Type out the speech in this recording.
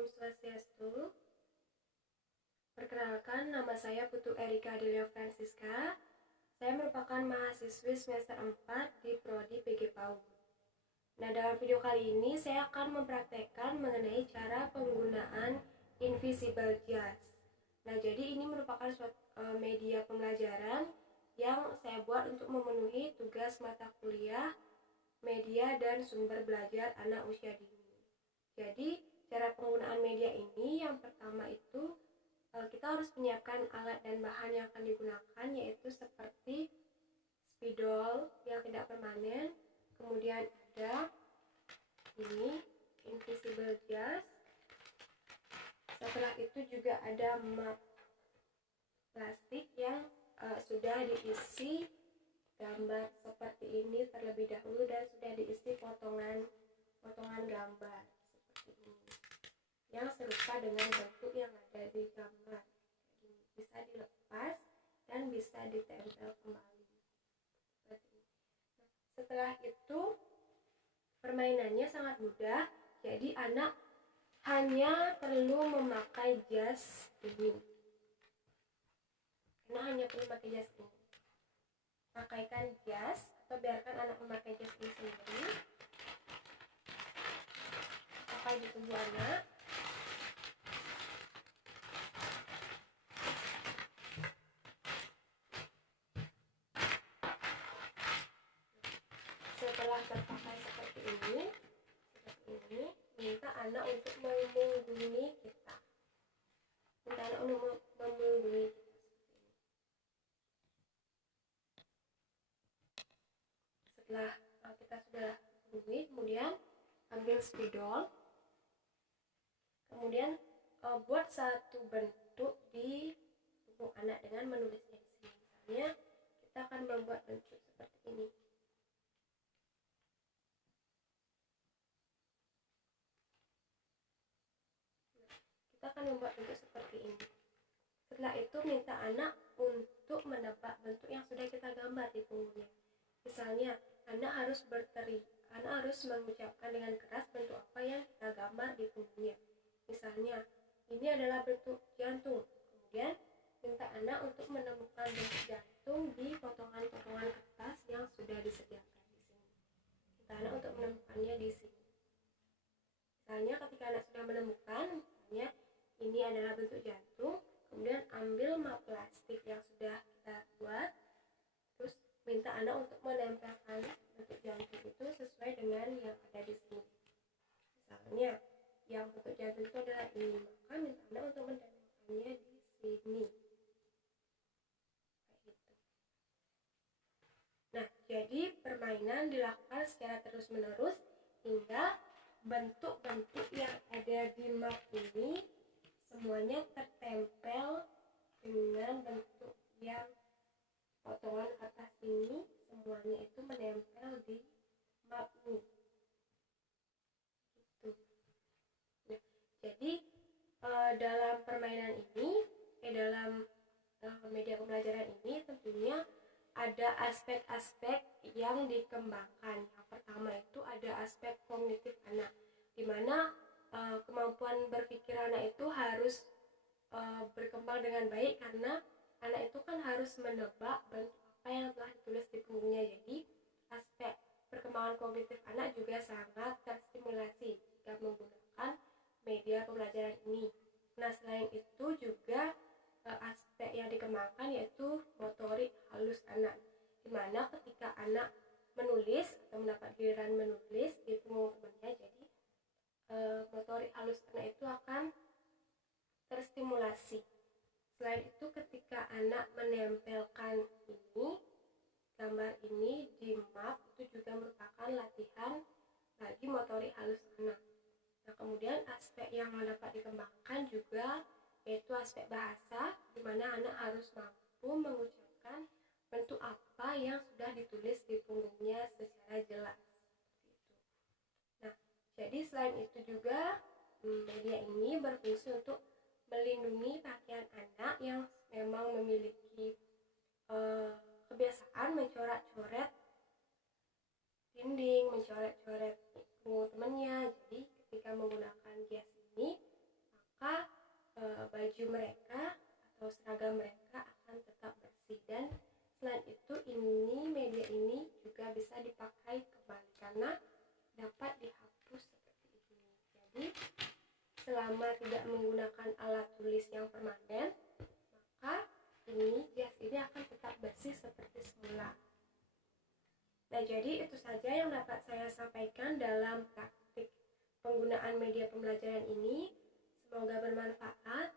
Om Swastiastu. Perkenalkan, nama saya Putu Erika Delia Francisca. Saya merupakan mahasiswi semester 4 di Prodi PG PAUD. Nah, dalam video kali ini saya akan mempraktekkan mengenai cara penggunaan Invisible Jazz. Nah, jadi ini merupakan suatu media pembelajaran yang saya buat untuk memenuhi tugas mata kuliah media dan sumber belajar anak usia dini. Jadi, cara penggunaan media ini yang pertama itu kita harus menyiapkan alat dan bahan yang akan digunakan, yaitu seperti spidol yang tidak permanen, kemudian ada ini Invisible Jazz. Setelah itu juga ada map plastik yang sudah diisi gambar seperti ini terlebih dahulu dan sudah diisi potongan gambar seperti ini yang serupa dengan bentuk yang ada di gambar. Bisa dilepas dan bisa ditempel kembali seperti ini. Setelah itu permainannya sangat mudah, jadi anak hanya perlu memakai jas ini. Anak hanya perlu memakai jas ini. Pakaikan jas atau biarkan anak memakai jas ini sendiri. Pakai di tubuh anak. Setelah terpakai seperti ini, minta anak untuk memunggungi kita. Minta anak untuk memunggungi kita. Setelah kita sudah memunggungi, kemudian ambil spidol. Kemudian buat satu bentuk di tubuh anak dengan menulisnya di sini. Misalnya kita akan membuat bentuk seperti ini. Kita akan membuat bentuk seperti ini. Setelah itu minta anak untuk menebak bentuk yang sudah kita gambar di punggungnya. Misalnya, anak harus mengucapkan dengan keras bentuk apa yang kita gambar di punggungnya. Misalnya, ini adalah bentuk jantung. Kemudian, minta anak untuk menemukan bentuk jantung di potongan-potongan kertas yang sudah disediakan di sini. Minta anak untuk menemukannya di sini. Misalnya, ketika anak sudah menemukan, misalnya ini adalah bentuk jantung, kemudian ambil map plastik yang sudah kita buat, terus minta anak untuk menempelkan bentuk jantung itu sesuai dengan yang ada di sini. Misalnya, yang bentuk jantung itu adalah ini, maka minta anak untuk menempelkannya di sini. Kayak gitu. Nah, jadi permainan dilakukan secara terus-menerus hingga bentuk-bentuk yang ada di map ini semuanya tertempel dengan bentuk yang potongan kertas ini, semuanya itu menempel di map ini. Gitu. Nah, jadi dalam permainan ini, dalam media pembelajaran ini tentunya ada aspek-aspek yang dikembangkan. Yang pertama itu ada aspek kognitif anak, di mana kemampuan berpikir anak itu harus berkembang dengan baik, karena anak itu kan harus menebak bentuk apa yang telah ditulis di punggungnya. Jadi aspek perkembangan kognitif anak juga sangat terstimulasi jika menggunakan media pembelajaran ini. Nah, selain itu juga aspek yang dikembangkan yaitu motorik halus anak, di mana ketika anak menulis atau mendapat giliran menulis di punggung temannya, jadi motorik halus anak itu akan terstimulasi. Selain itu, ketika anak menempelkan ini, gambar ini di map, itu juga merupakan latihan bagi motorik halus anak. Nah, kemudian aspek yang dapat dikembangkan juga yaitu aspek bahasa, di mana anak harus mampu mengucapkan bentuk apa yang sudah ditulis di punggungnya secara jelas. Nah, jadi selain itu juga media ini berfungsi untuk melindungi pakaian anak yang memang memiliki kebiasaan mencoret-coret dinding, mencoret-coret punggung temannya. Jadi ketika menggunakan jas ini, baju mereka atau seragam mereka akan tetap bersih. Dan selain itu media ini juga bisa dipakai kembali karena dapat dihapus seperti ini. Jadi selama tidak menggunakan alat tulis yang permanen, maka jas ini akan tetap bersih seperti semula. Nah, jadi itu saja yang dapat saya sampaikan dalam praktik penggunaan media pembelajaran ini. Semoga bermanfaat.